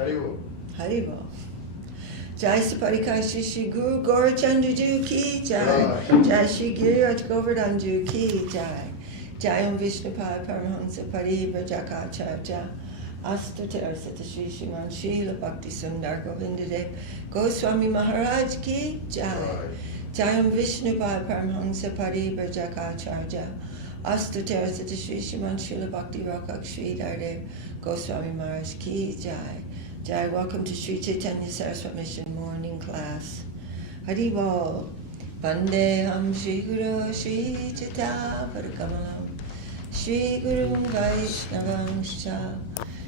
Haribo. Haribo. Jai Saparikar Shri Guru Gaurachandra Ju Ki Jai. Jai Shri Giriraj Govardhan Ju Ki Jai. Jai Om Vishnupada Paramahansa Parivrajakaacharya Astatara Sata Shri Sriman Srila Bhakti Sundar Govindadev Goswami Maharaj Ki Jai. Jai Om Vishnupada Paramahansa Parivrajakaacharya Astatara Sata Shri Sriman Srila Bhakti Rakak Shri Dardev Goswami Maharaj Ki Jai. Jai, welcome to Sri Chaitanya Saraswat Mission morning class. Haribol. Vandeham Shri Guru Shri Chaitanya Padakamalam Shri Gurum Vaishnavam Sha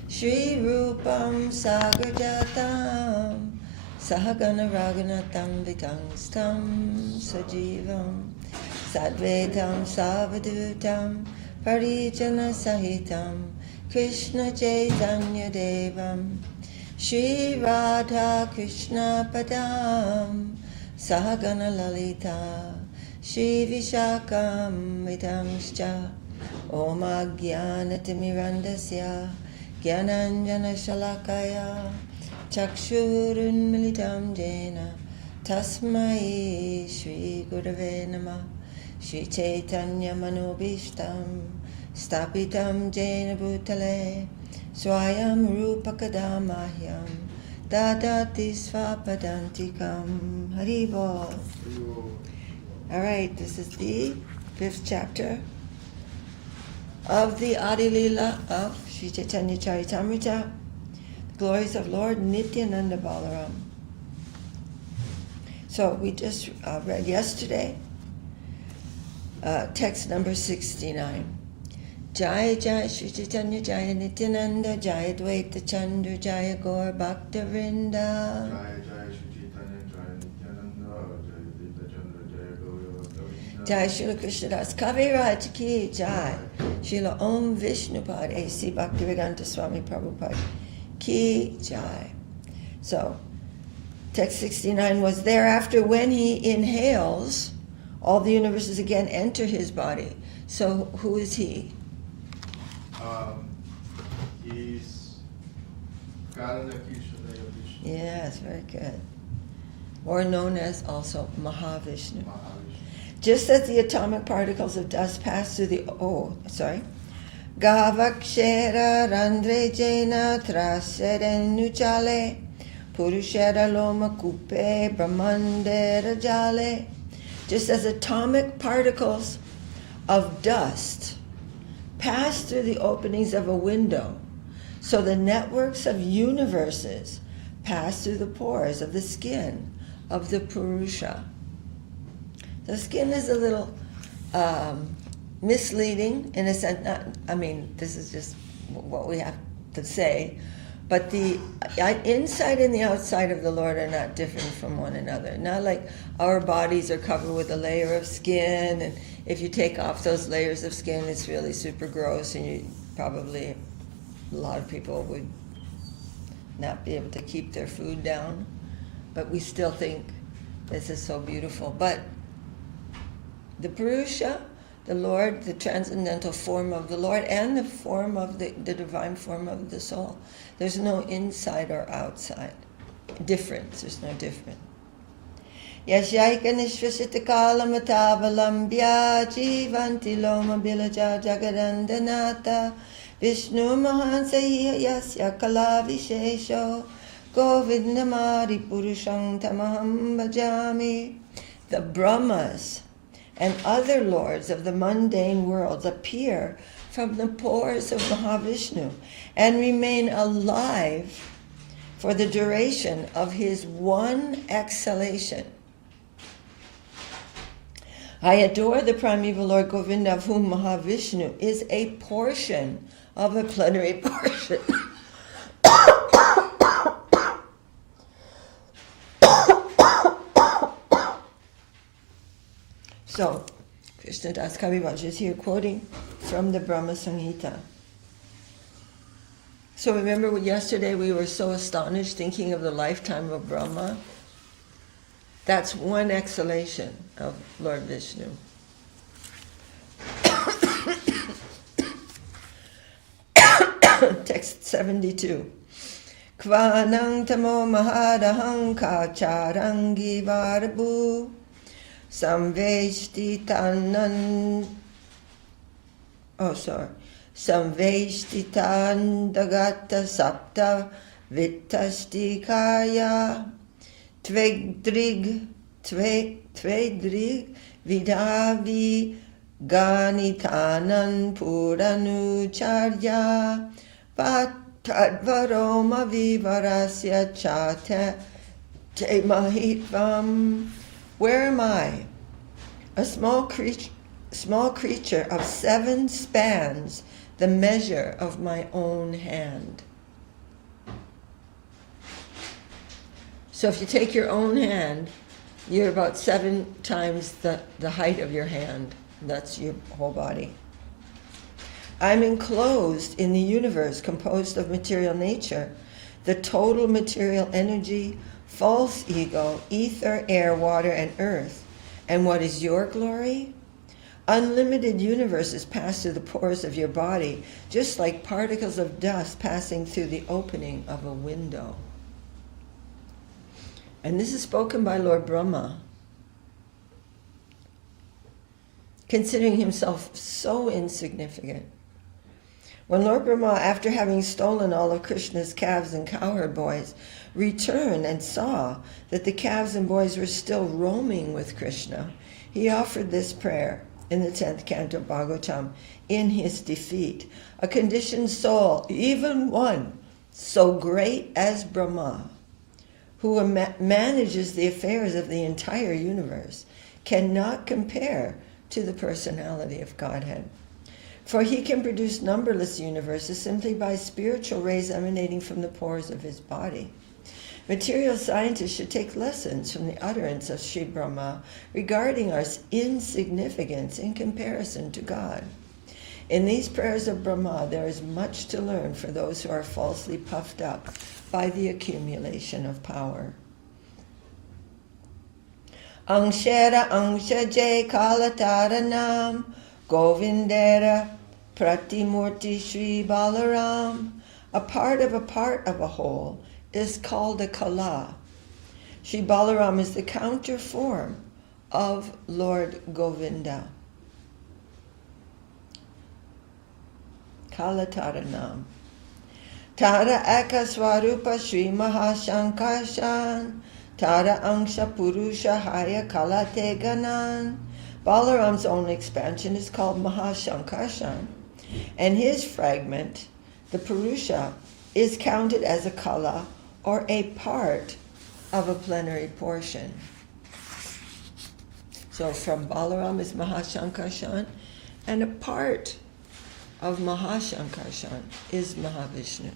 Shri Rupam Sagarjatam Sahagana Raghunatam Vitangstam Sajivam Sadvetam Savadutam Parijana Sahitam Krishna Chaitanya Devam Shri Radha Krishna Padam Sahagana Lalita Shri Vishakam Vitamscha Om Ajnanatimirandasya Gyananjana Shalakaya Chakshurun Militam Jena Tasmai Shri Gurave Namah Shri Chaitanya Manobishtam Stapitam Jena Bhutale Swayam Rupakadamahyam Dadati Svapadantikam Haribo. Alright, this is the 5th chapter of the Adi Lila of Sri Chaitanya Charitamrita, the glories of Lord Nityananda Balaram. So we just read yesterday text number 69. Jaya Jaya Shri Chaitanya Jaya Nityananda Jaya Dvaita Chandra Jaya Gaur Bhakta Vrinda Jaya Jaya Shri Chaitanya Jaya Nityananda Jaya Dvaita Chandra Jaya Gaur Bhakta Vrinda Jaya Srila Krishnadas Kaviraj Ki Jai Srila Om Vishnupad A.C. Bhaktivedanta Swami Prabhupada Ki Jai. So text 69 was thereafter when he inhales, all the universes again enter his body. So who is he? He's Karana Kishadaya Vishnu. Yes, very good. Or known as also Mahavishnu. Maharaja. Just as the atomic particles of dust pass through the Gavakshera Randre Jena Traserenuchale Purushera Loma Kupe Brahmandera Jale. Just as atomic particles of dust pass through the openings of a window, so the networks of universes pass through the pores of the skin of the Purusha. The skin is a little misleading in a sense. This is just what we have to say, but the inside and the outside of the Lord are not different from one another. Not like our bodies are covered with a layer of skin, and if you take off those layers of skin, it's really super gross, and you probably, a lot of people would not be able to keep their food down. But we still think this is so beautiful. But the Purusha, the Lord, the transcendental form of the Lord, and the form of the divine form of the soul, there's no inside or outside difference. There's no difference. Yashaika nishvasita kalamatavalambyā jivanti loma bilaja jagadandanata Vishnu mahansa yasya kala vishesho govindamari purusham tamaham bhajami. The Brahmas and other lords of the mundane worlds appear from the pores of Mahavishnu and remain alive for the duration of his one exhalation. I adore the primeval Lord Govinda, of whom Mahavishnu is a portion of a plenary portion. So, Krishnadas Kaviraj is here quoting from the Brahma Samhita. So remember yesterday we were so astonished thinking of the lifetime of Brahma? That's one exhalation of Lord Vishnu. Text 72. Kvanang tamo mahadaham kacharangi varabu samveshtitan samveshtitan sapta vittastikaya tvegdrig vidavi ganitanan puranucharya Tadvaroma vivarasya chate te mahitvam. Where am I? A small creature of 7 spans, the measure of my own hand. So if you take your own hand, you're about 7 times the height of your hand. That's your whole body. I'm enclosed in the universe composed of material nature, the total material energy, false ego, ether, air, water, and earth. And what is your glory? Unlimited universes pass through the pores of your body, just like particles of dust passing through the opening of a window. And this is spoken by Lord Brahma, considering himself so insignificant. When Lord Brahma, after having stolen all of Krishna's calves and cowherd boys, returned and saw that the calves and boys were still roaming with Krishna, he offered this prayer in the 10th canto of Bhagavatam in his defeat. A conditioned soul, even one so great as Brahma, who manages the affairs of the entire universe, cannot compare to the personality of Godhead. For he can produce numberless universes simply by spiritual rays emanating from the pores of his body. Material scientists should take lessons from the utterance of Sri Brahma regarding our insignificance in comparison to God. In these prayers of Brahma, there is much to learn for those who are falsely puffed up by the accumulation of power. Angshera angsha jay kalataranam Govindera Pratimurti Sri Balaram. A part of a whole is called a kala. Sri Balaram is the counter form of Lord Govinda. Kalataranam. Tara Eka Swarupa Sri Mahashankarshan. Tara Angsha Purusha Haya Kalate Ganan. Balaram's own expansion is called Mahashankarshan, and his fragment, the Purusha, is counted as a kala or a part of a plenary portion. So from Balaram is Mahashankarshan, and a part of Mahashankarshan is Mahavishnu.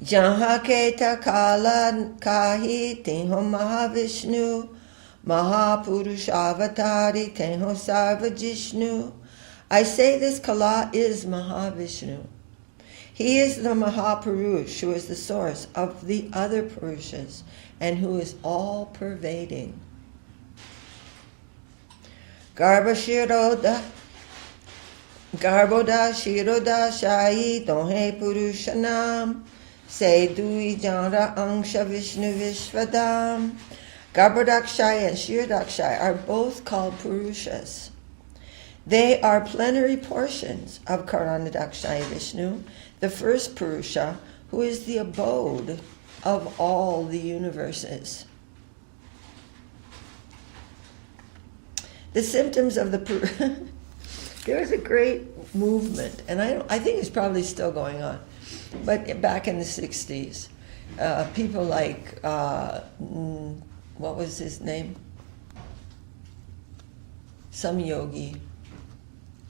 Jaha keta kala kahi tinho Mahavishnu Mahapurushavatari Tenho Sarvajishnu. I say this kala is Mahavishnu. He is the Mahapurush, who is the source of the other Purushas and who is all-pervading. Garbhoda Shiroda Shai Donhe Purushanam Sedui Jara Angsha Vishnu Vishvadam. Garbhodakshai and Shirodakshai are both called Purushas. They are plenary portions of Karanadakshai Vishnu, the first Purusha, who is the abode of all the universes. The symptoms of the Purusha. There was a great movement, and I think it's probably still going on, but back in the 60s, people like, what was his name? Some yogi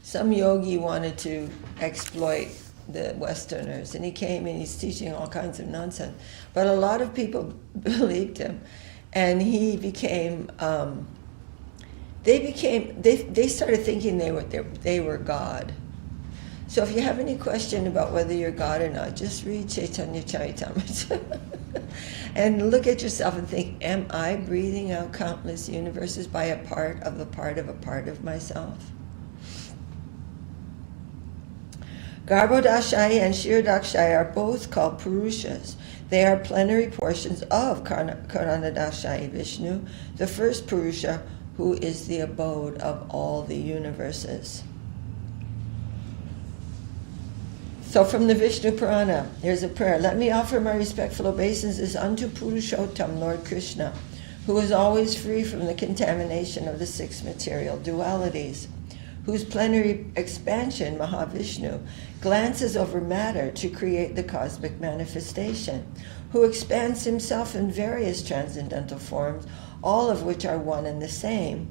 wanted to exploit the Westerners, and he came and he's teaching all kinds of nonsense. But a lot of people believed him, and he became. They started thinking they were God. So if you have any question about whether you're God or not, just read Chaitanya Charitamrita and look at yourself and think, am I breathing out countless universes by a part of a part of a part of myself? Garbhodakshaya and Kshirodakshaya are both called Purushas. They are plenary portions of Karanadakshaya Vishnu, the first Purusha, who is the abode of all the universes. So from the Vishnu Purana, here's a prayer. Let me offer my respectful obeisances unto Purushottam, Lord Krishna, who is always free from the contamination of the six material dualities, whose plenary expansion, Mahavishnu, glances over matter to create the cosmic manifestation, who expands himself in various transcendental forms, all of which are one and the same.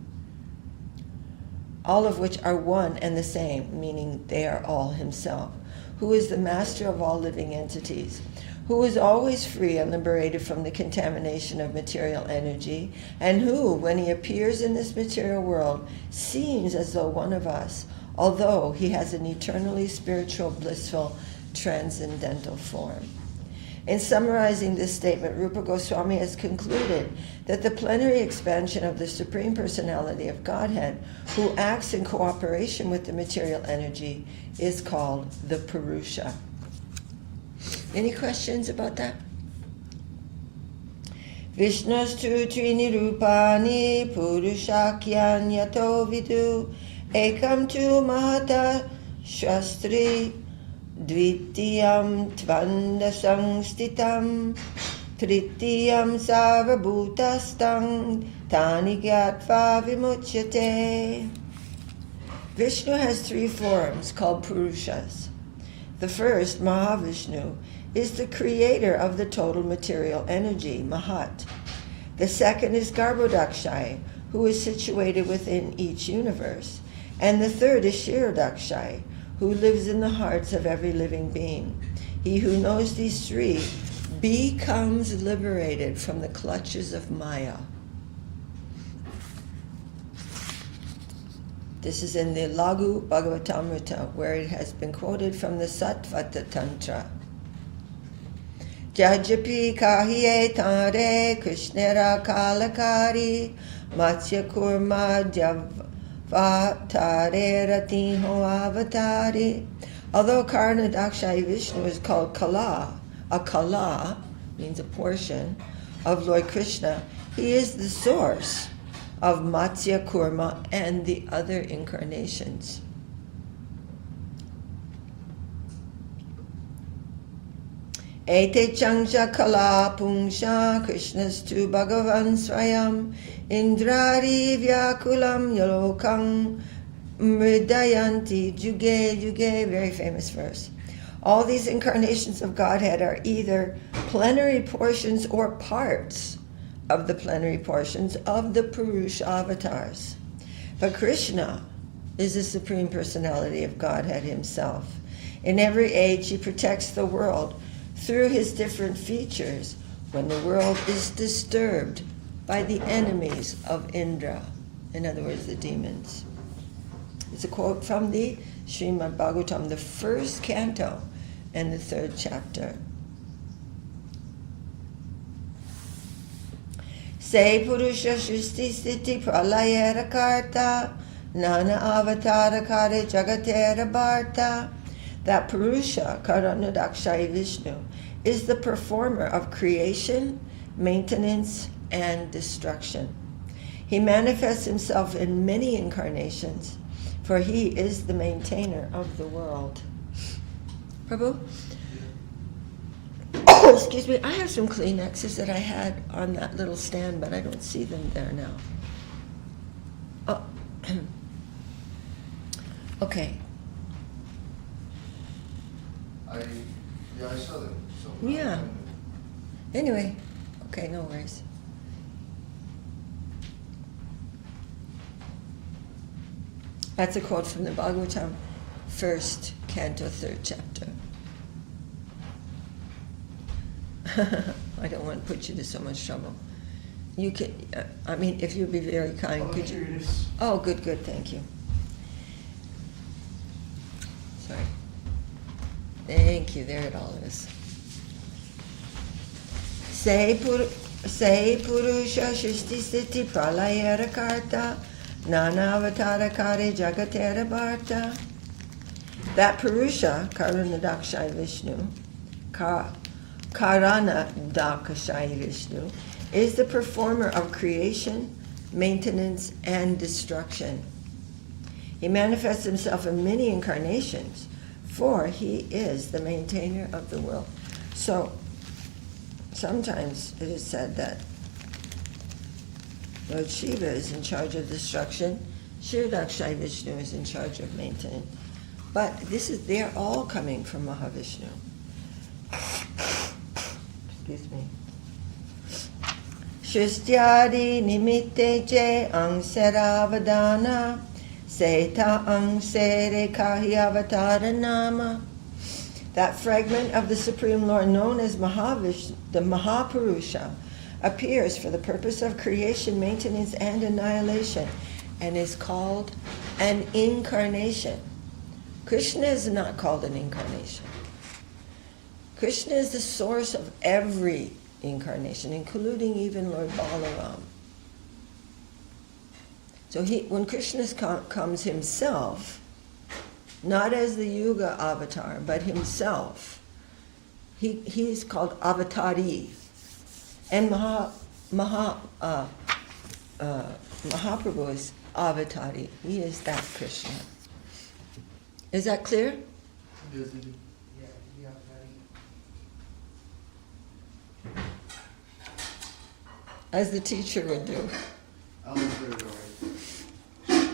All of which are one and the same, meaning they are all himself, who is the master of all living entities, who is always free and liberated from the contamination of material energy, and who, when he appears in this material world, seems as though one of us, although he has an eternally spiritual, blissful, transcendental form. In summarizing this statement, Rupa Goswami has concluded that the plenary expansion of the Supreme Personality of Godhead, who acts in cooperation with the material energy, is called the Purusha. Any questions about that? Vishnastu trini rupani purushakyan yato vidu ekam tu mahata shastri dvitiyam tvandasang stitam tritiyam sarvabhutastam tani gyatva vimuchyate. Vishnu has three forms called Purushas. The first, Mahavishnu, is the creator of the total material energy, Mahat. The second is Garbhodakshaya, who is situated within each universe. And the third is Kshirodakshaya, who lives in the hearts of every living being. He who knows these three becomes liberated from the clutches of Maya. This is in the Lagu Bhagavatamrita, where it has been quoted from the Satvata Tantra. Jajapi kahiye tare krishnera kalakari matsya kurma javatare ratiho avatari. Although Karanadakshaya Vishnu is called Kala, a Kala means a portion of Lord Krishna, he is the source of Matsya Kurma and the other incarnations. Ete changja kala pungsha krishnastu bhagavan swayam indrari vyakulam yalokam mridayanti juge juge. Very famous verse. All these incarnations of Godhead are either plenary portions or parts of the plenary portions of the Purusha avatars. But Krishna is the Supreme Personality of Godhead himself. In every age he protects the world through his different features when the world is disturbed by the enemies of Indra, in other words, the demons. It's a quote from the Srimad Bhagavatam, the first canto and the third chapter. Se Purusha Shristi Sthiti Pralayera Karta Nana Avatara Kare Jagatera Bharta. That Purusha, Karanadakshaya Vishnu, is the performer of creation, maintenance, and destruction. He manifests himself in many incarnations, for he is the maintainer of the world. Prabhu? Excuse me, I have some Kleenexes that I had on that little stand, but I don't see them there now. Oh. Okay. I saw them. So Yeah. Anyway, okay, no worries. That's a quote from the Bhagavatam, first canto, third chapter. I don't want to put you to so much trouble. You can, if you'd be very kind, could you? Here it is. Oh, good, thank you. Sorry. Thank you, there it all is. Se Purusha Shristi Sthiti Pralayera Karta Nana Avatara Kare Jagatera Bharta. That Purusha, Karanadakshai Vishnu, Karanadakshai Vishnu, is the performer of creation, maintenance, and destruction. He manifests himself in many incarnations, for he is the maintainer of the will. So, sometimes it is said that Lord Shiva is in charge of destruction, Kshirodakshai Vishnu is in charge of maintenance. But they're all coming from Mahavishnu. Excuse me. Shustyadi nimitte je angseravadana seta angsere kahi avatara nama. That fragment of the Supreme Lord known as Mahavishnu, the Mahapurusha, appears for the purpose of creation, maintenance, and annihilation, and is called an incarnation. Krishna is not called an incarnation. Krishna is the source of every incarnation, including even Lord Balaram. So when Krishna comes himself, not as the Yuga avatar, but himself, he's called Avatari. And Mahaprabhu is Avatari. He is that Krishna. Is that clear? Yes, Didi. As the teacher would do. I'll answer it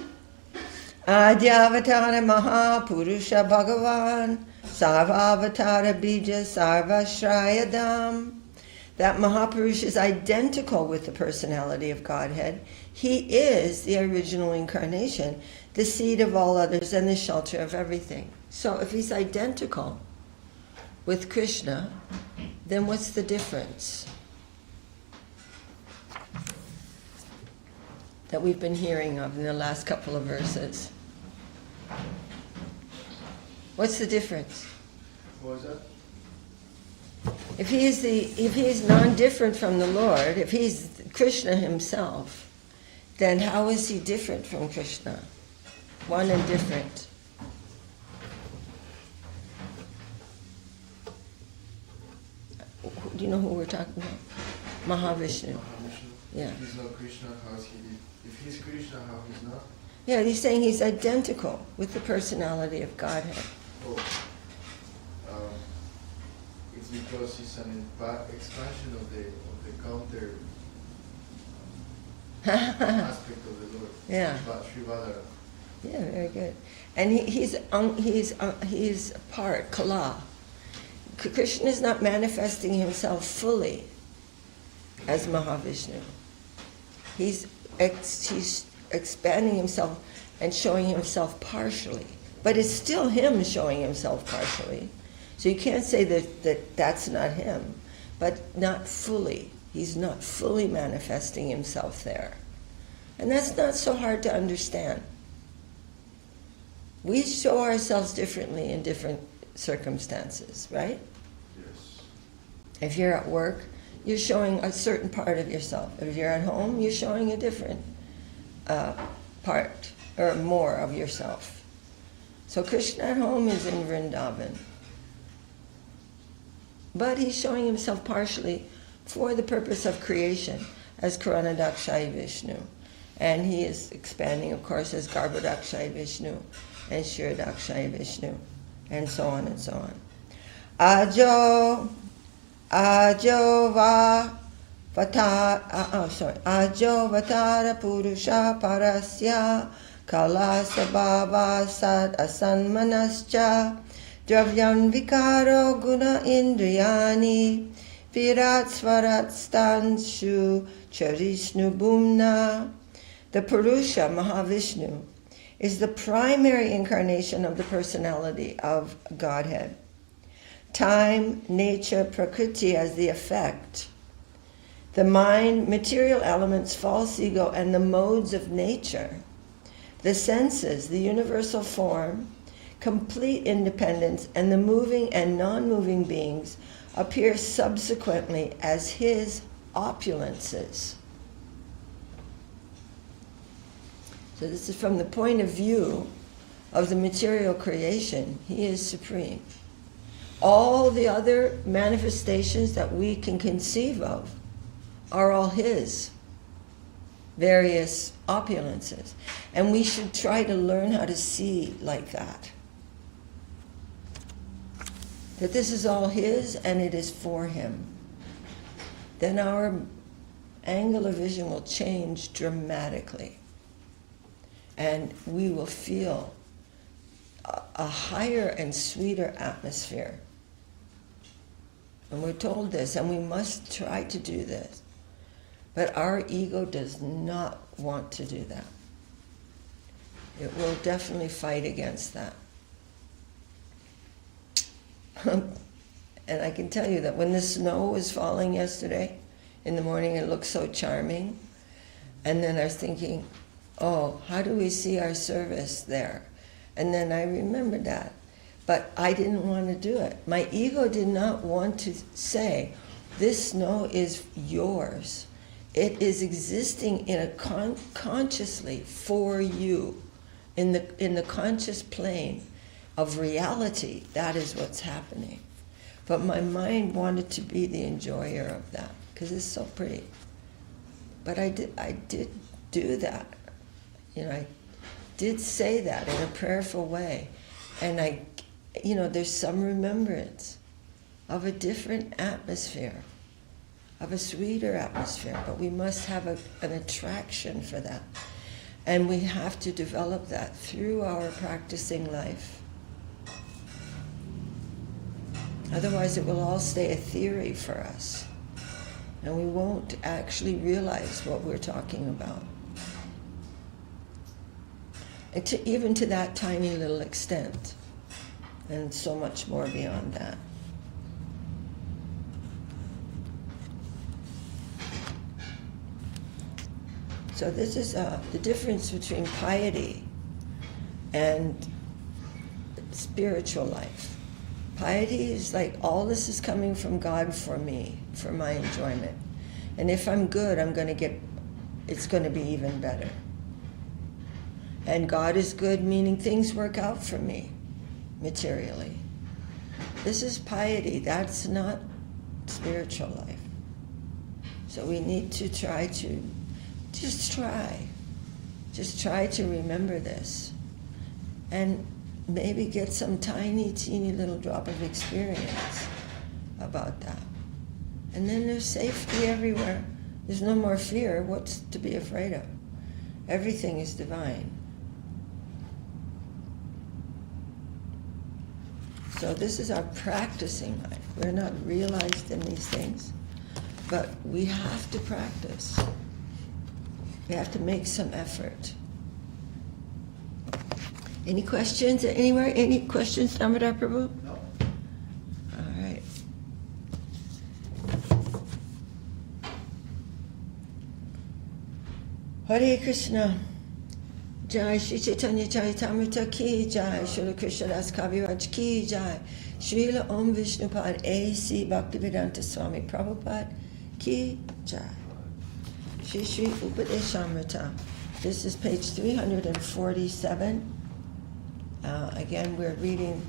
Adyavatara Mahapurusha Bhagavan Sarvavatara Bija Sarvashrayadam. That Mahapurusha is identical with the personality of Godhead. He is the original incarnation, the seed of all others and the shelter of everything. So if he's identical with Krishna, then what's the difference that we've been hearing of in the last couple of verses? What's the difference? What was that? If he is non-different from the Lord, if he's Krishna himself, then how is he different from Krishna? One and different. Do you know who we're talking about? Mahavishnu. Yeah. He's not Krishna, how is he? If he's Krishna, how he's not? Yeah, he's saying he's identical with the personality of Godhead. Oh. It's because it's an expansion of the counter aspect of the Lord. Yeah. Srivadara. Yeah, very good. And he's part, Kala. Krishna is not manifesting himself fully as Mahavishnu. He's expanding himself and showing himself partially. But it's still him showing himself partially. So you can't say that that's not him, but not fully. He's not fully manifesting himself there. And that's not so hard to understand. We show ourselves differently in different circumstances, right? Yes. If you're at work, you're showing a certain part of yourself. If you're at home, you're showing a different part or more of yourself. So Krishna at home is in Vrindavan. But he's showing himself partially for the purpose of creation as Karanadakshayi Vishnu. And he is expanding, of course, as Garbhodakshayi Vishnu and Kshirodakshayi Vishnu, and so on and so on. Ajo Vatara Purusha Parasya Kalasabhava Sad Asanmanascha Dravyam Vikaro Guna Indriyani Virat Swarat Stanshu Charisnu Bhumna. The Purusha, Mahavishnu, is the primary incarnation of the personality of Godhead. Time, nature, prakriti as the effect. The mind, material elements, false ego, and the modes of nature. The senses, the universal form, complete independence, and the moving and non-moving beings appear subsequently as his opulences. So this is from the point of view of the material creation, he is supreme. All the other manifestations that we can conceive of are all his various opulences. And we should try to learn how to see like that. That this is all his and it is for him. Then our angle of vision will change dramatically. And we will feel a higher and sweeter atmosphere. And we're told this, and we must try to do this. But our ego does not want to do that. It will definitely fight against that. And I can tell you that when the snow was falling yesterday in the morning, it looked so charming. And then I was thinking, oh, how do we see our service there? And then I remembered that. But I didn't want to do it. My ego did not want to say, this snow is yours. It is existing in a consciously for you, in the conscious plane of reality. That is what's happening. But my mind wanted to be the enjoyer of that because it's so pretty. But I did do that. I did say that in a prayerful way, and there's some remembrance of a different atmosphere, of a sweeter atmosphere, but we must have an attraction for that. And we have to develop that through our practicing life. Otherwise it will all stay a theory for us, and we won't actually realize what we're talking about. And even to that tiny little extent, and so much more beyond that. So this is the difference between piety and spiritual life. Piety is like, all this is coming from God for me, for my enjoyment. And if I'm good, it's going to be even better. And God is good, meaning things work out for me materially. This is piety. That's not spiritual life. So we need to try to, just try to remember this. And maybe get some tiny, teeny little drop of experience about that. And then there's safety everywhere. There's no more fear. What's to be afraid of? Everything is divine. So this is our practicing life. We're not realized in these things, but we have to practice. We have to make some effort. Any questions anywhere? Any questions, Damodar Prabhu? No. All right. Hare Krishna. Jai Shri Chaitanya Charitamrita ki Jai. Srila Krishna Das Kaviraj ki Jai. Srila Om Vishnupad A.C. Bhaktivedanta Swami Prabhupada ki Jai. Shri Shri Upadesamrita. This is page 347. Again, we're reading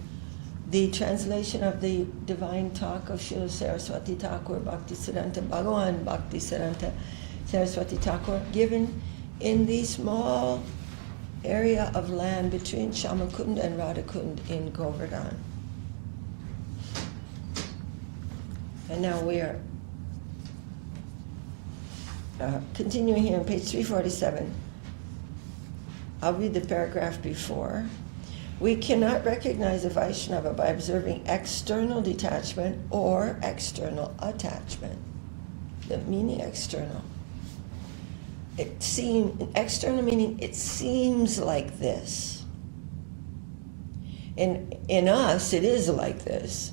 the translation of the divine talk of Srila Saraswati Thakur, Bhaktisiddhanta Bhagavan Bhaktisiddhanta Saraswati Thakur, given in the small area of land between Shamakund and Radhakund in Govardhan. And now we are continuing here on page 347. I'll read the paragraph before. We cannot recognize a Vaishnava by observing external detachment or external attachment. The meaning external. External meaning it seems like this. In us, it is like this.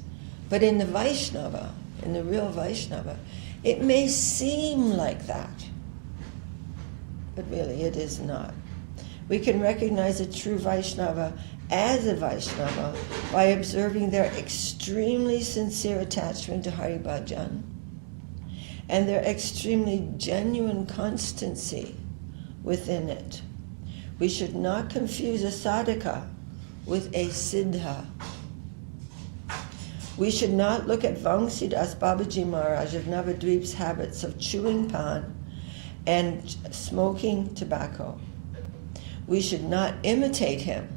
But in the Vaishnava, in the real Vaishnava, it may seem like that. But really, it is not. We can recognize a true Vaishnava as a Vaishnava by observing their extremely sincere attachment to Hari Bhajan and their extremely genuine constancy within it. We should not confuse a sadhaka with a siddha. We should not look at Vangsidas Babaji Maharaj of Navadvip's habits of chewing pan and smoking tobacco. We should not imitate him.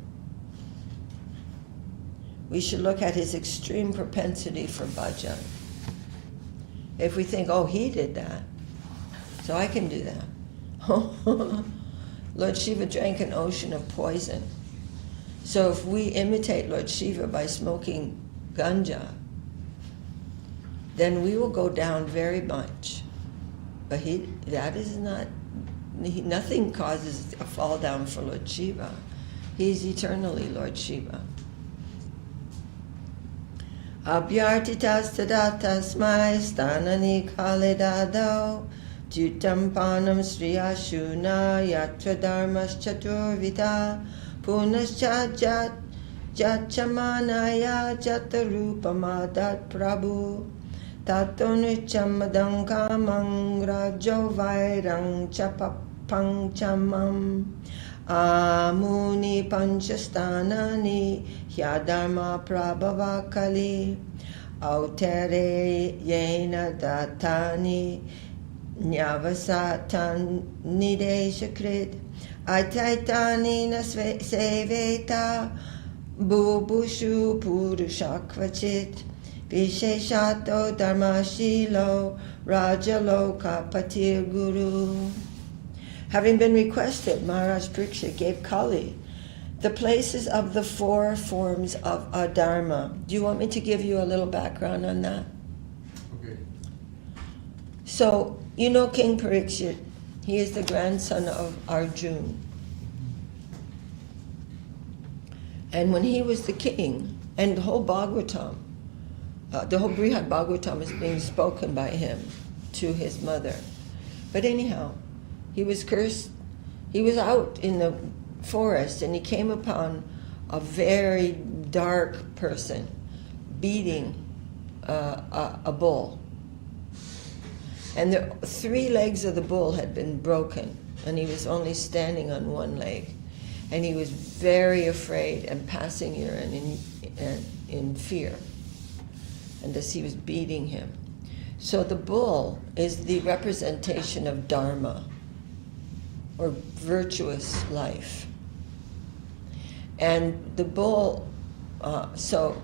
We should look at his extreme propensity for bhajan. If we think, oh, he did that, so I can do that. Lord Shiva drank an ocean of poison. So if we imitate Lord Shiva by smoking ganja, then we will go down very much. But nothing causes a fall down for Lord Shiva. He's eternally Lord Shiva. Abhyartitas tadatasmai stanani kalidado Jutam panam sriyashuna yatra dharmas chaturvita punaschajat jachamanaya jatarupamadat prabhu tatonichamadam kamang rajo vairang chapapanchamam amuni panchastanani hyadharma prabhava kali autere yena datani Nyavasatan nideshakrit Aitaitani na seveta Bubushu purushakvachit Visheshato dharmashilo Rajaloka patir guru. Having been requested, Maharaj Parikshit gave Kali the places of the 4 forms of adharma. Do you want me to give you a little background on that? Okay. So, you know King Parikshit, he is the grandson of Arjuna. And when he was the king, and the whole Bhagavatam, the whole Brihad Bhagavatam is being spoken by him to his mother. But anyhow, he was cursed. He was out in the forest and he came upon a very dark person beating a bull. And the 3 legs of the bull had been broken, and he was only standing on 1 leg. And he was very afraid and passing urine in fear. And as he was beating him. So the bull is the representation of dharma, or virtuous life. And the bull, so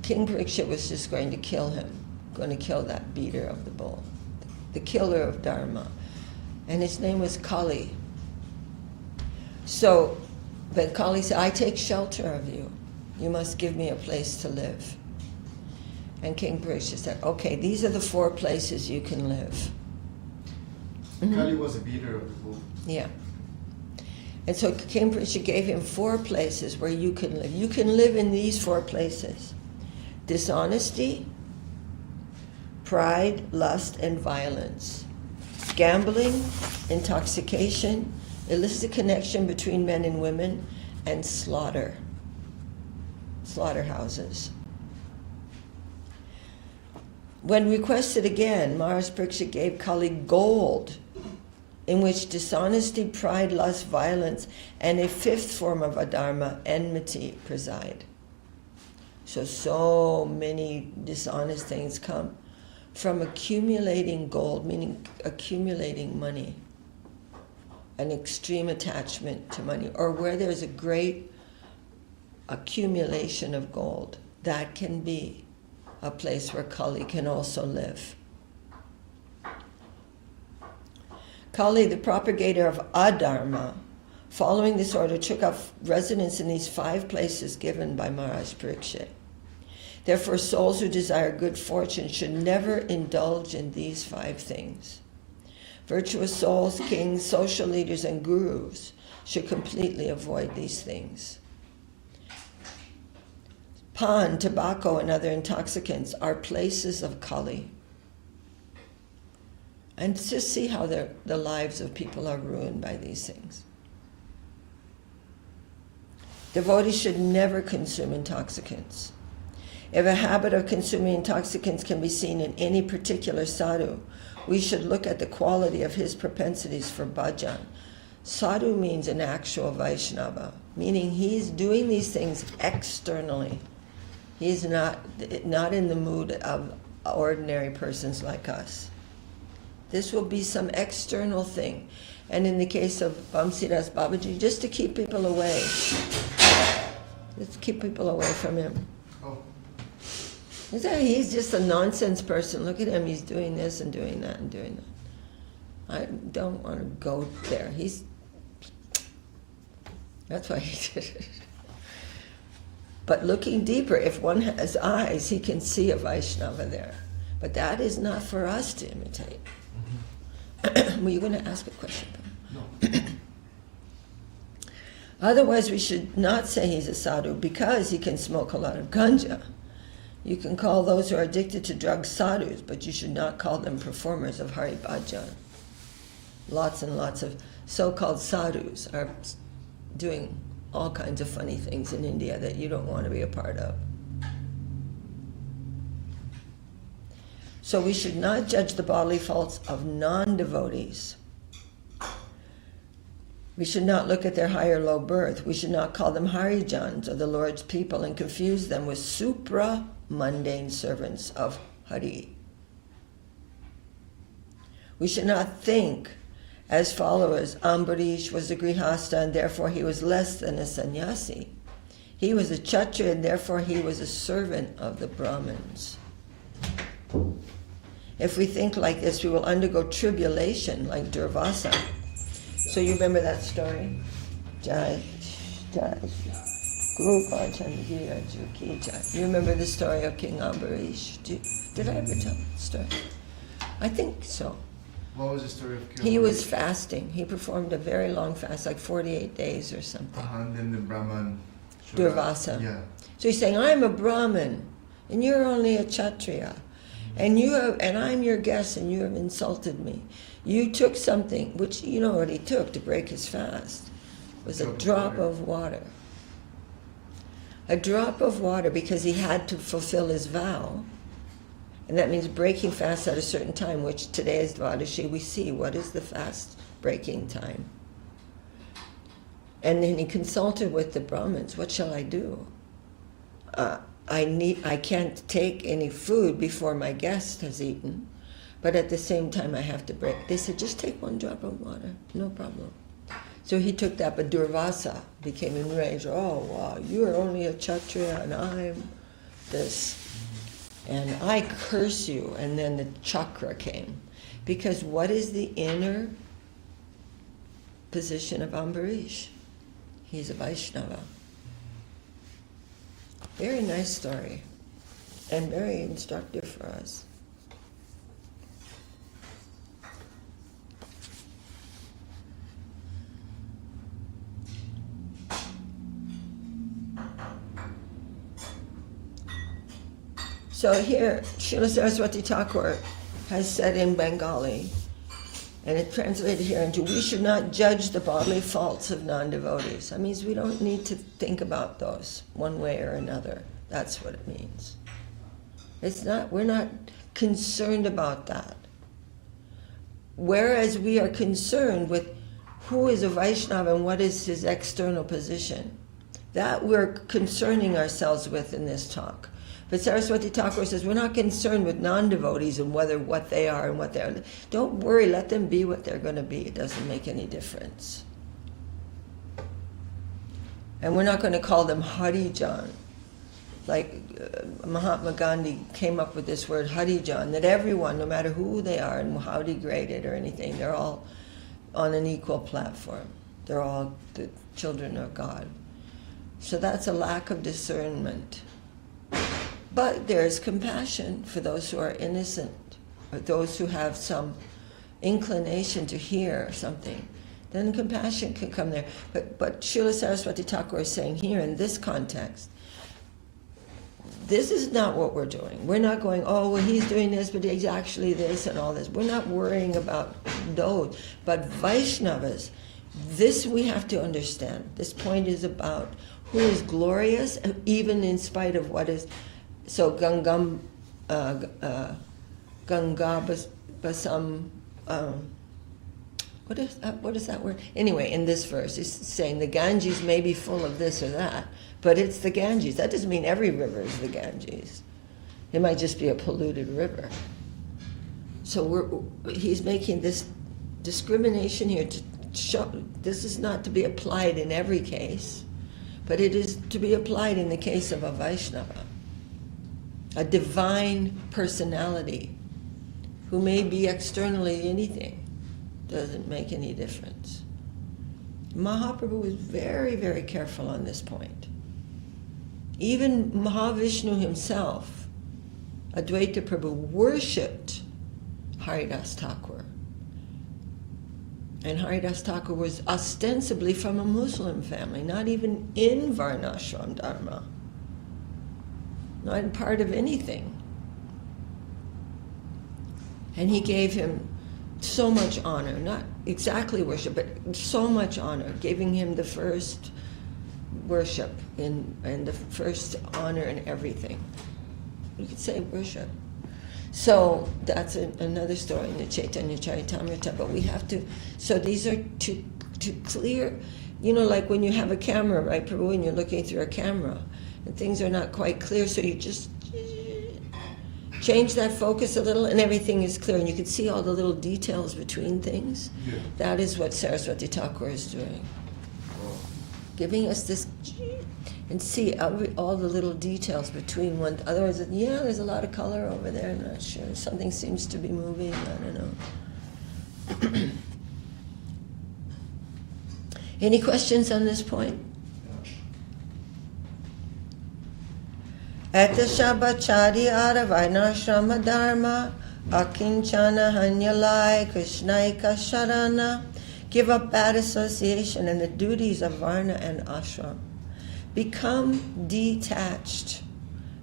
King Parikshit was just going to kill him. Going to kill that beater of the bull, the killer of dharma, and his name was Kali. So, but Kali said, I take shelter of you. You must give me a place to live. And King Parikshit said, okay, these are the 4 places you can live. Kali was a beater of the bull. Yeah. And so King Parikshit gave him 4 places where you can live. You can live in these 4 places. Dishonesty, pride, lust, and violence. Gambling, intoxication, illicit connection between men and women, and slaughterhouses. When requested again, Maharaj Parikshit gave Kali gold, in which dishonesty, pride, lust, violence, and a 5th form of adharma, enmity, preside. So many dishonest things come from accumulating gold, meaning accumulating money, an extreme attachment to money, or where there's a great accumulation of gold. That can be a place where Kali can also live. Kali, the propagator of adharma, following this order, took up residence in these 5 places given by Maharaj Parikshit. Therefore, souls who desire good fortune should never indulge in these 5 things. Virtuous souls, kings, social leaders, and gurus should completely avoid these things. Pan, tobacco, and other intoxicants are places of Kali. And just see how the lives of people are ruined by these things. Devotees should never consume intoxicants. If a habit of consuming intoxicants can be seen in any particular sadhu, we should look at the quality of his propensities for bhajan. Sadhu means an actual Vaishnava, meaning he's doing these things externally. He's not in the mood of ordinary persons like us. This will be some external thing. And in the case of Bamsidas Babaji, just to keep people away. Just keep people away from him. Oh. He's just a nonsense person. Look at him, he's doing this and doing that and doing that. I don't want to go there. That's why he did it. But looking deeper, if one has eyes, he can see a Vaishnava there. But that is not for us to imitate. Mm-hmm. Were you going to ask a question? No. Otherwise, we should not say he's a sadhu because he can smoke a lot of ganja. You can call those who are addicted to drugs sadhus, but you should not call them performers of Hari Bhajan. Lots and lots of so-called sadhus are doing all kinds of funny things in India that you don't want to be a part of. So we should not judge the bodily faults of non-devotees. We should not look at their high or low birth. We should not call them Harijans, or the Lord's people, and confuse them with supra-mundane servants of Hari. We should not think, as followers, Ambarish was a grihasta and therefore he was less than a sannyasi. He was a kshatriya and therefore he was a servant of the Brahmins. If we think like this, we will undergo tribulation like Durvasa. So you remember that story? Jaya. You remember the story of King Ambarish? Did I ever tell the story? I think so. What was the story of King? He was fasting. He performed a very long fast, like 48 days or something. And then the Brahman. Durvasa. Yeah. So he's saying, I'm a Brahmin, and you're only a Kshatriya, and I'm your guest, and you have insulted me. You took something, which you know what he took to break his fast, was a drop of water. A drop of water, because he had to fulfill his vow. And that means breaking fast at a certain time, which today is Dvadashi. We see what is the fast breaking time. And then he consulted with the Brahmins. What shall I do? I can't take any food before my guest has eaten, but at the same time I have to break. They said, just take one drop of water, no problem. So he took that, but Durvasa became enraged. Oh, wow, you are only a Kshatriya and I'm this. And I curse you. And then the chakra came. Because what is the inner position of Ambarish? He's a Vaishnava. Very nice story. And very instructive for us. So here, Srila Saraswati Thakur has said in Bengali, and it translated here into, we should not judge the bodily faults of non-devotees. That means we don't need to think about those one way or another. That's what it means. We're not concerned about that. Whereas we are concerned with who is a Vaishnava and what is his external position. That we're concerning ourselves with in this talk. But Saraswati Thakur says we're not concerned with non-devotees and what they are and what they are. Don't worry, let them be what they're going to be. It doesn't make any difference. And we're not going to call them Harijan. Like Mahatma Gandhi came up with this word Harijan, that everyone, no matter who they are and how degraded or anything, they're all on an equal platform. They're all the children of God. So that's a lack of discernment. But there's compassion for those who are innocent, or those who have some inclination to hear something. Then compassion can come there. But Srila Saraswati Thakur is saying here in this context, this is not what we're doing. We're not going, oh, well, he's doing this, but he's actually this and all this. We're not worrying about those. But Vaishnavas, this we have to understand. This point is about who is glorious, even in spite of what is. So Gangabasam, What is that word? Anyway, in this verse, it's saying the Ganges may be full of this or that, but it's the Ganges. That doesn't mean every river is the Ganges. It might just be a polluted river. So he's making this discrimination here to show this is not to be applied in every case, but it is to be applied in the case of a Vaishnava, a divine personality who may be externally anything. Doesn't make any difference. Mahaprabhu was very, very careful on this point. Even Mahavishnu himself, Advaita Prabhu, worshipped Haridas Thakur. And Haridas Thakur was ostensibly from a Muslim family, not even in Varnashram Dharma, not part of anything. And he gave him so much honor, not exactly worship, but so much honor, giving him the first worship and the first honor in everything. You could say worship. So that's another story in the Chaitanya Charitamrita, but we have to, so these are to clear, like when you have a camera, right, Prabhu, and you're looking through a camera, and things are not quite clear, so you just change that focus a little and everything is clear and you can see all the little details between things. Yeah. That is what Saraswati Thakur is doing. Oh. Giving us this and see all the little details between one. Otherwise, there's a lot of color over there. I'm not sure. Something seems to be moving. I don't know. Any questions on this point? Eta Shabachari Ara Varnashrama Dharma Akinchana Hanyalai Krishnaika Sharana. Give up bad association and the duties of Varna and Ashram. Become detached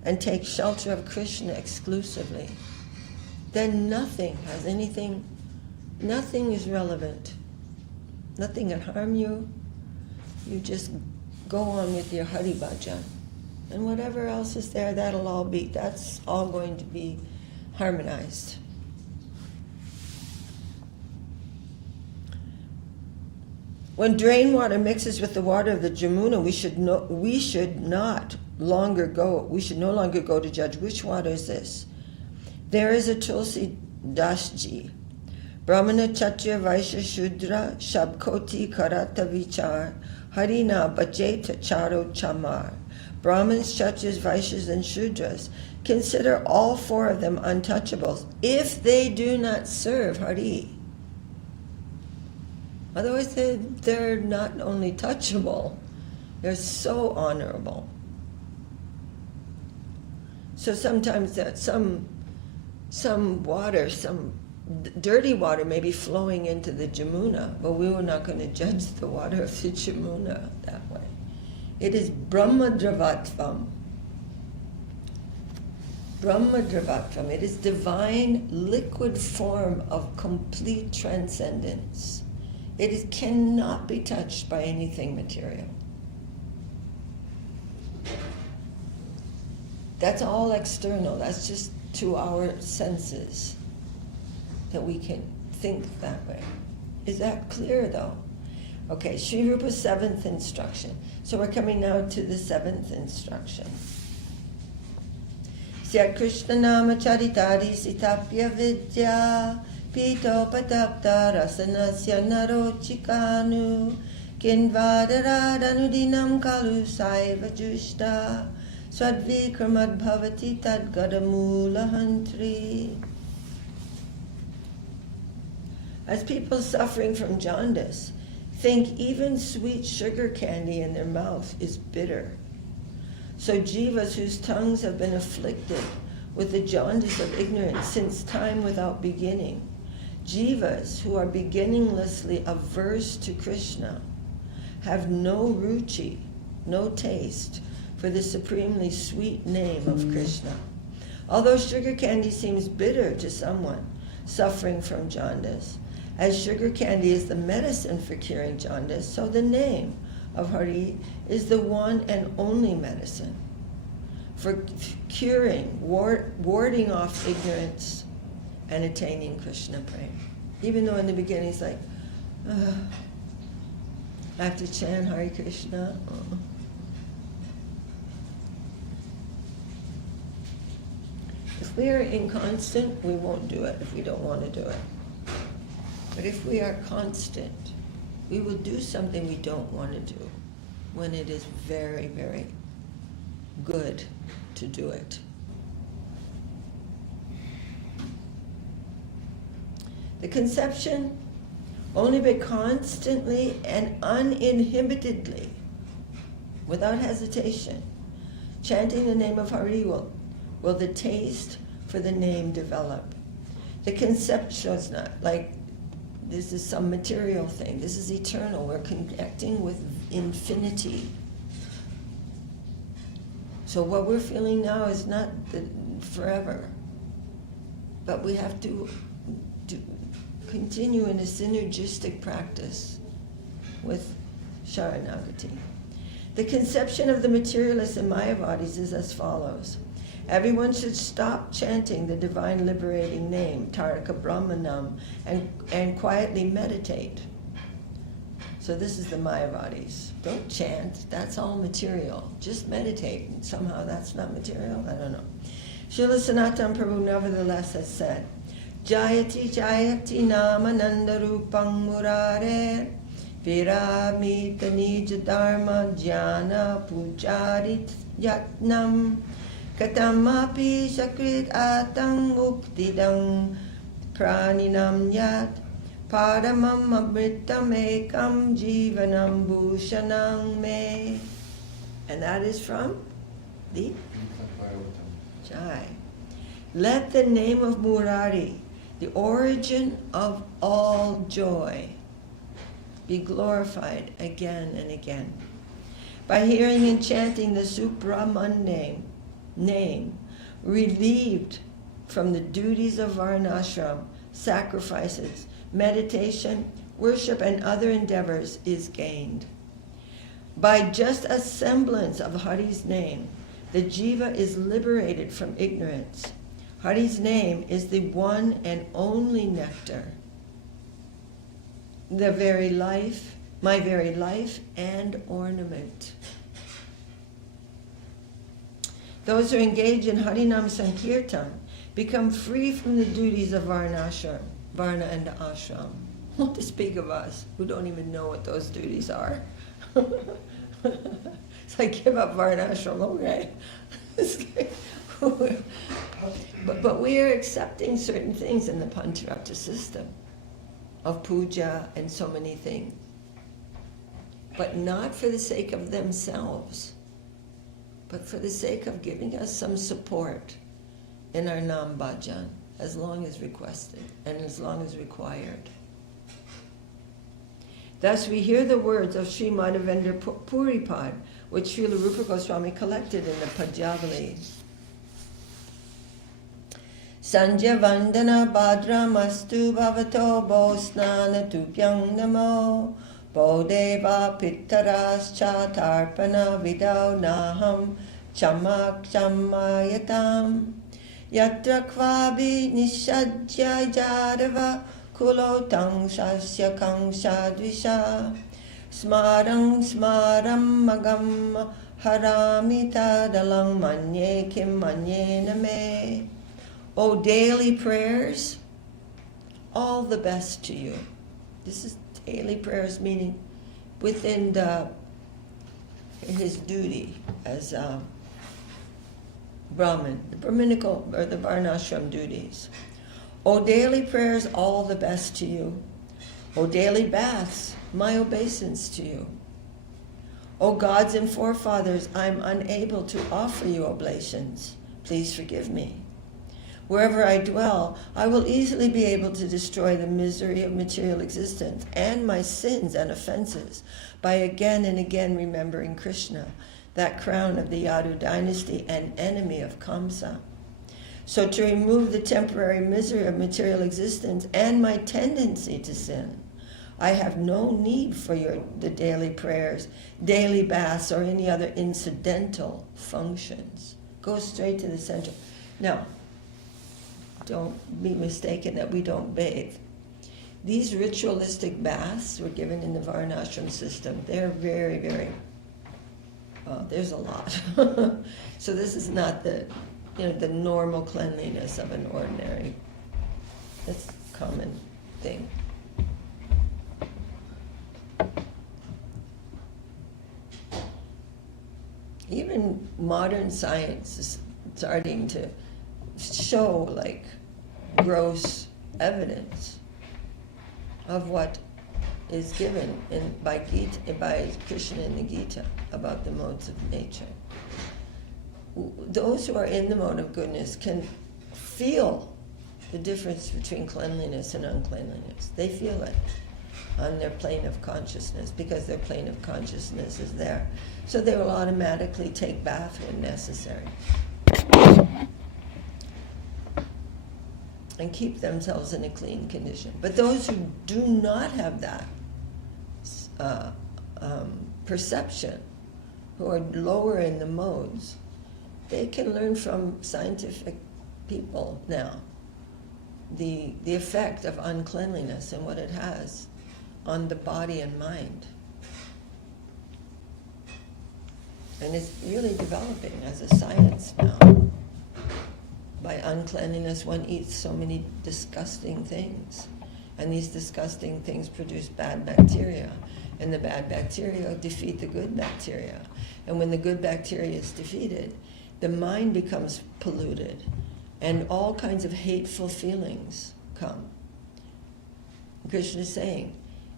and take shelter of Krishna exclusively. Then nothing is relevant. Nothing can harm you. You just go on with your Hari Bhajan. And whatever else is there, that's all going to be harmonized. When drain water mixes with the water of the Jamuna, we should no longer go to judge which water is this. There is a Tulsi Dasji, Brahmana Kshatriya Vaishya Shudra Shabkoti Karata Vichar Harina Bajeta Charo Chamar. Brahmins, Kshatriyas, Vaishyas, and Shudras consider all four of them untouchables if they do not serve Hari. Otherwise, they're not only touchable, they're so honorable. So sometimes that some water, some dirty water may be flowing into the Jamuna, but we were not going to judge the water of the Jamuna that way. It is Brahmadravatvam. Brahmadravatvam. It is divine liquid form of complete transcendence. It cannot be touched by anything material. That's all external. That's just to our senses that we can think that way. Is that clear though? Okay, Sri Rupa's 7th instruction. So we're coming now to the 7th instruction. Syat Krishna Nama Charitari Sitapya Vidya Pito Patapta Rasanasya Narochikanu Kinvadaradhanudinam Kalu Saiva Jushta Swadvikramad Bhavati Tad Gadamula Hantri. As people suffering from jaundice think even sweet sugar candy in their mouth is bitter, so jivas whose tongues have been afflicted with the jaundice of ignorance since time without beginning, jivas who are beginninglessly averse to Krishna, have no ruchi, no taste for the supremely sweet name of Krishna. Although sugar candy seems bitter to someone suffering from jaundice, as sugar candy is the medicine for curing jaundice, so the name of Hari is the one and only medicine for curing, warding off ignorance and attaining Krishna prema. Even though in the beginning it's like, I have to chant Hare Krishna. If we are inconstant, we won't do it if we don't want to do it. But if we are constant, we will do something we don't want to do when it is very, very good to do it. The conception, only by constantly and uninhibitedly, without hesitation, chanting the name of Hari will the taste for the name develop. The conception is not like this is some material thing. This is eternal. We're connecting with infinity. So what we're feeling now is not forever. But we have to continue in a synergistic practice with Sharanagati. The conception of the materialists and Mayavadis is as follows. Everyone should stop chanting the divine liberating name, Taraka Brahmanam, and quietly meditate. So this is the Mayavadis. Don't chant, that's all material. Just meditate, and somehow that's not material, I don't know. Srila Sanatana Prabhu nevertheless has said, Jayati Jayati Namananda Rupang Murare Viramita Nija Dharma Jnana Pujarit Yatnam Katamapi Sakrit Atang Uktidang Praninam Yat Paramam Amritam Ekam Jivanam Bhushanam Me. And that is from the Jai. Let the name of Murari, the origin of all joy, be glorified again and again. By hearing and chanting the Subramanya name, relieved from the duties of Varnashram, sacrifices, meditation, worship, and other endeavors is gained. By just a semblance of Hari's name, the jiva is liberated from ignorance. Hari's name is the one and only nectar, the very life, my very life and ornament. Those who engage in Harinam Sankirtan become free from the duties of Varna and ashram. Not to speak of us, who don't even know what those duties are. It's like, give up Varna ashram, okay. But we are accepting certain things in the Pancharatra system of puja and so many things, but not for the sake of themselves, but for the sake of giving us some support in our Nam Bhajan, as long as requested and as long as required. Thus we hear the words of Sri Madhavendra Puripad, which Srila Rupa Goswami collected in the Padyavali. Sanja Vandana Bhadramastu Bhavato Bo Snana Tupyang Namo Bo Deva Pittaras Chatarpana Vidau Naham Chamak Chamayatam Yatra Kvabi Nishadjya Jadava Kulotang Sasya Kang Sadvisha Smarang Magam Haramita Dalang Manye Kim Manye Name. O daily prayers, all the best to you. This is daily prayers, meaning within his duty as Brahmin, the Brahminical or the Varnashram duties. O daily prayers, all the best to you. O daily baths, my obeisance to you. O gods and forefathers, I'm unable to offer you oblations. Please forgive me. Wherever I dwell, I will easily be able to destroy the misery of material existence and my sins and offenses by again and again remembering Krishna, that crown of the Yadu dynasty and enemy of Kamsa. So to remove the temporary misery of material existence and my tendency to sin, I have no need for the daily prayers, daily baths, or any other incidental functions. Go straight to the center. Now, don't be mistaken that we don't bathe. These ritualistic baths were given in the Varnashram system. They're very, very, there's a lot. So this is not the normal cleanliness of an ordinary, it's a common thing. Even modern science is starting to show like gross evidence of what is given by Krishna in the Gita about the modes of nature. Those who are in the mode of goodness can feel the difference between cleanliness and uncleanliness. They feel it on their plane of consciousness because their plane of consciousness is there. So they will automatically take bath when necessary and keep themselves in a clean condition. But those who do not have that perception, who are lower in the modes, they can learn from scientific people now the effect of uncleanliness and what it has on the body and mind. And it's really developing as a science now. By uncleanliness, one eats so many disgusting things. And these disgusting things produce bad bacteria. And the bad bacteria defeat the good bacteria. And when the good bacteria is defeated, the mind becomes polluted. And all kinds of hateful feelings come. Krishna is saying,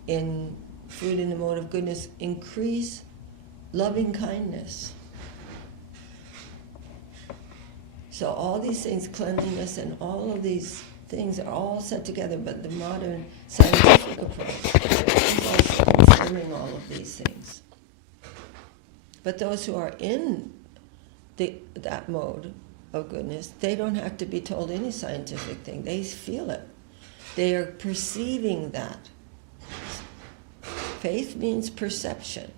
in fruit in the mode of goodness, increase loving kindness. So all these things, cleanliness and all of these things are all set together, but the modern scientific approach is also considering all of these things. But those who are in that mode of goodness, they don't have to be told any scientific thing. They feel it. They are perceiving that. Faith means perception,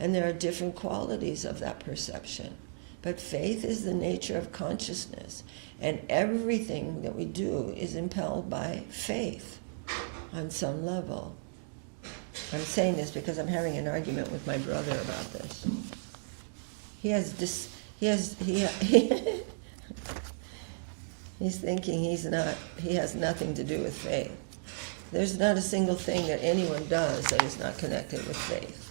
and there are different qualities of that perception. But faith is the nature of consciousness, and everything that we do is impelled by faith on some level. I'm saying this because I'm having an argument with my brother about this. He's thinking he has nothing to do with faith. There's not a single thing that anyone does that is not connected with faith.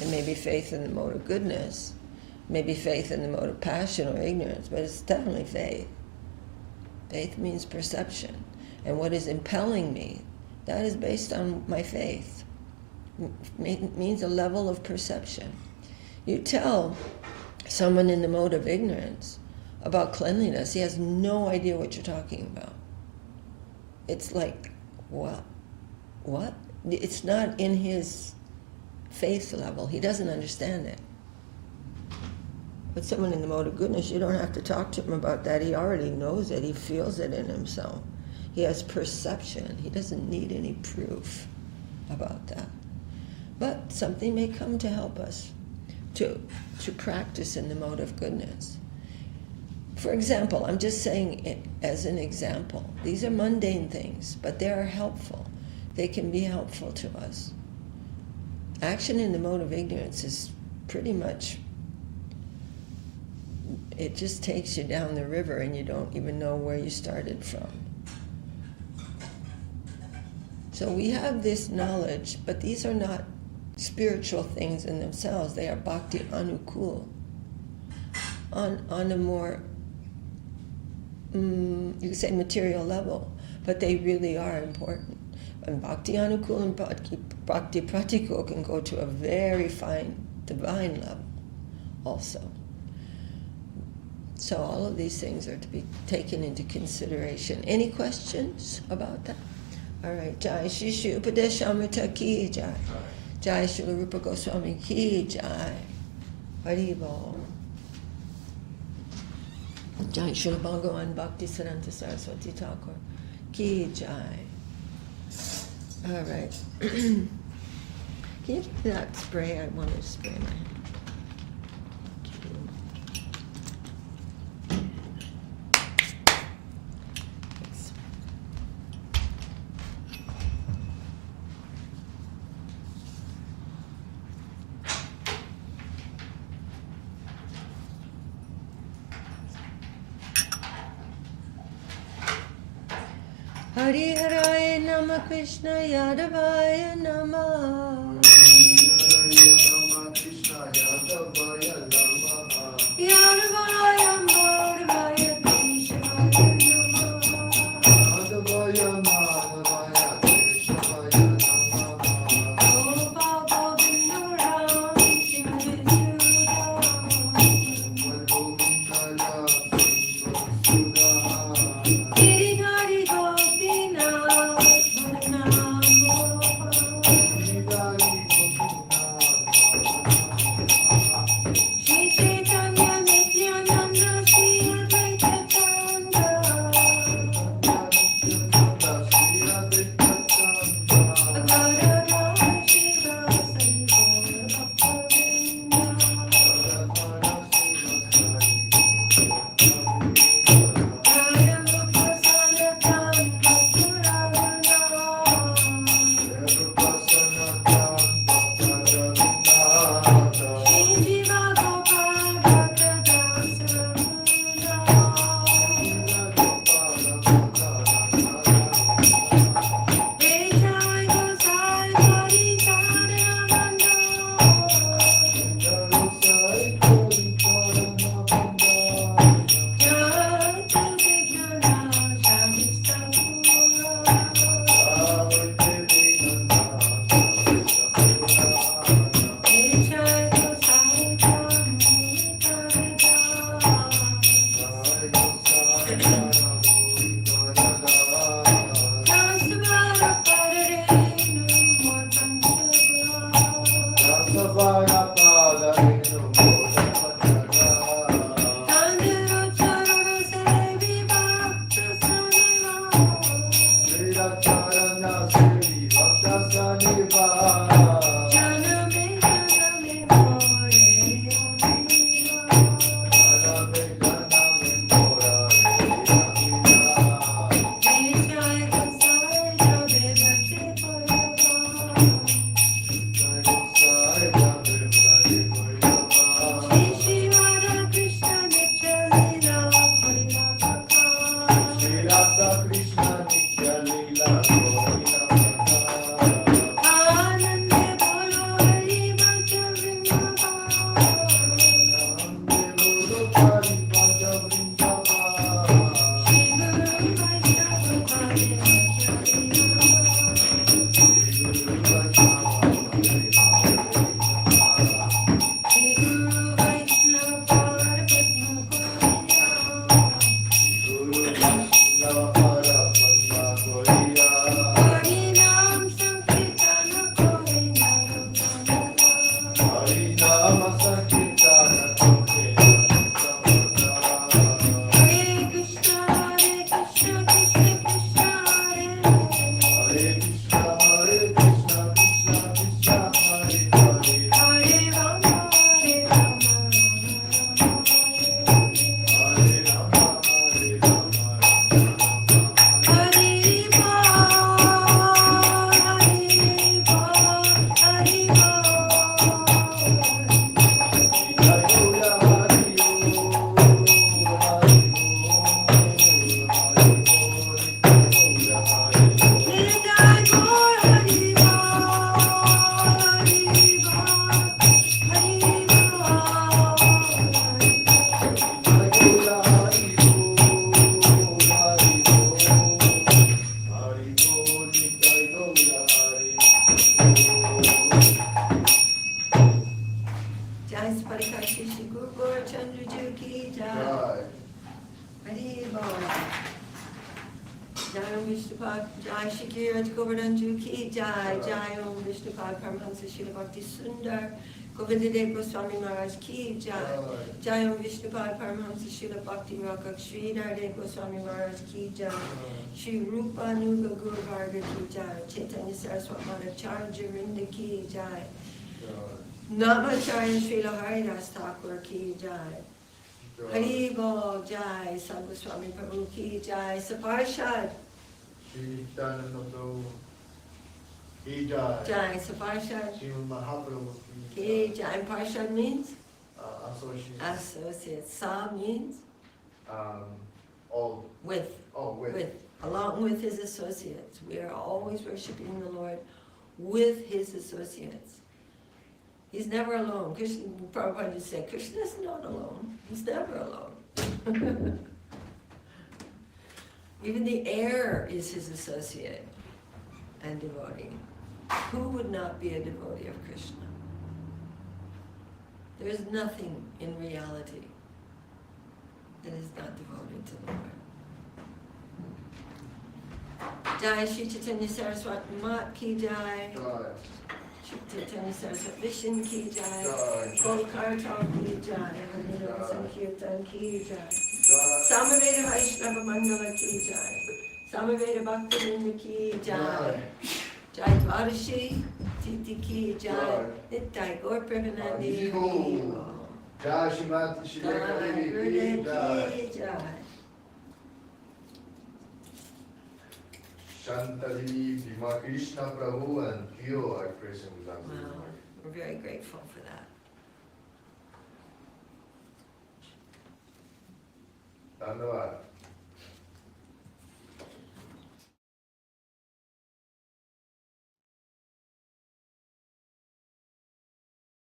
It may be faith in the mode of goodness, maybe faith in the mode of passion or ignorance, but it's definitely faith. Faith means perception. And what is impelling me, that is based on my faith. It means a level of perception. You tell someone in the mode of ignorance about cleanliness, he has no idea what you're talking about. It's like, what? It's not in his faith level. He doesn't understand it. But someone in the mode of goodness, you don't have to talk to him about that. He already knows it. He feels it in himself. He has perception. He doesn't need any proof about that. But something may come to help us to practice in the mode of goodness. For example, I'm just saying it as an example. These are mundane things, but they are helpful. They can be helpful to us. Action in the mode of ignorance is pretty much, it just takes you down the river and you don't even know where you started from. So we have this knowledge, but these are not spiritual things in themselves. They are bhakti anukul. On a more, you could say material level, but they really are important. And bhakti anukul and bhakti pratikul can go to a very fine divine level also. So all of these things are to be taken into consideration. Any questions about that? All right. Jai Shri Shri Upadesamrita ki jai. Jai Srila Rupa Goswami ki jai. Haribol. Jai Srila Bhagavan Bhakti Siddhanta Saraswati Thakur ki jai. All right. Can you give me that spray? I want to spray my hand. Hari Haraya Nama Krishna Yadavaya Nama. Yadavaya Madhavaya Krishna Jai Shakira Govardhan Ki Jai, Jai Om Vishnupad Paramahansa Srila Bhakti Sundar, Govindadev Goswami Maharaj Ki Jai, Jai Om Vishnupad Paramahansa Srila Bhakti Rakak Sridhar Dev Goswami Maharaj Ki Jai, Shri Rupa Nuga Guru Varga Ki Jai, Chaitanya Saraswat Madhacharya Jarinda Ki Jai, Namacharya Srila Haridas Thakur Ki Jai, Hari Bol Jai, Sadhu Swami Prabhu Ki Jai, Saparshad Ki Jai. Jai, Saparshad Ki Jai. And Parshad means? Associate. Associate. Sa means? All. With. Oh, with. along with his associates. We are always worshiping the Lord with his associates. He's never alone. Krishna, Prabhupada used to say, Krishna is not alone. He's never alone. Even the air is his associate and devotee. Who would not be a devotee of Krishna? There is nothing in reality that is not devoted to the Lord. Jaya Shri Chaitanya Saraswat Mat Ki Jai. Shri Chaitanya Saraswat Vishin Ki Jai. Golkartal Ki Jai. Hariram Sankirtan Ki Jai. Samaveda Vaishnava Mangala Ki Jai. Samaveda Bhaktivinoda Ki Jai. Jai Dwarashi Titi Ki Jai. Nittai Gaur Premanandi. Jai Srimati Shri Lekha Ki Jai. Shantali, Bhima Krishna Prabhu and Kyo are praising without Wow, we're very grateful for that. Dandavat.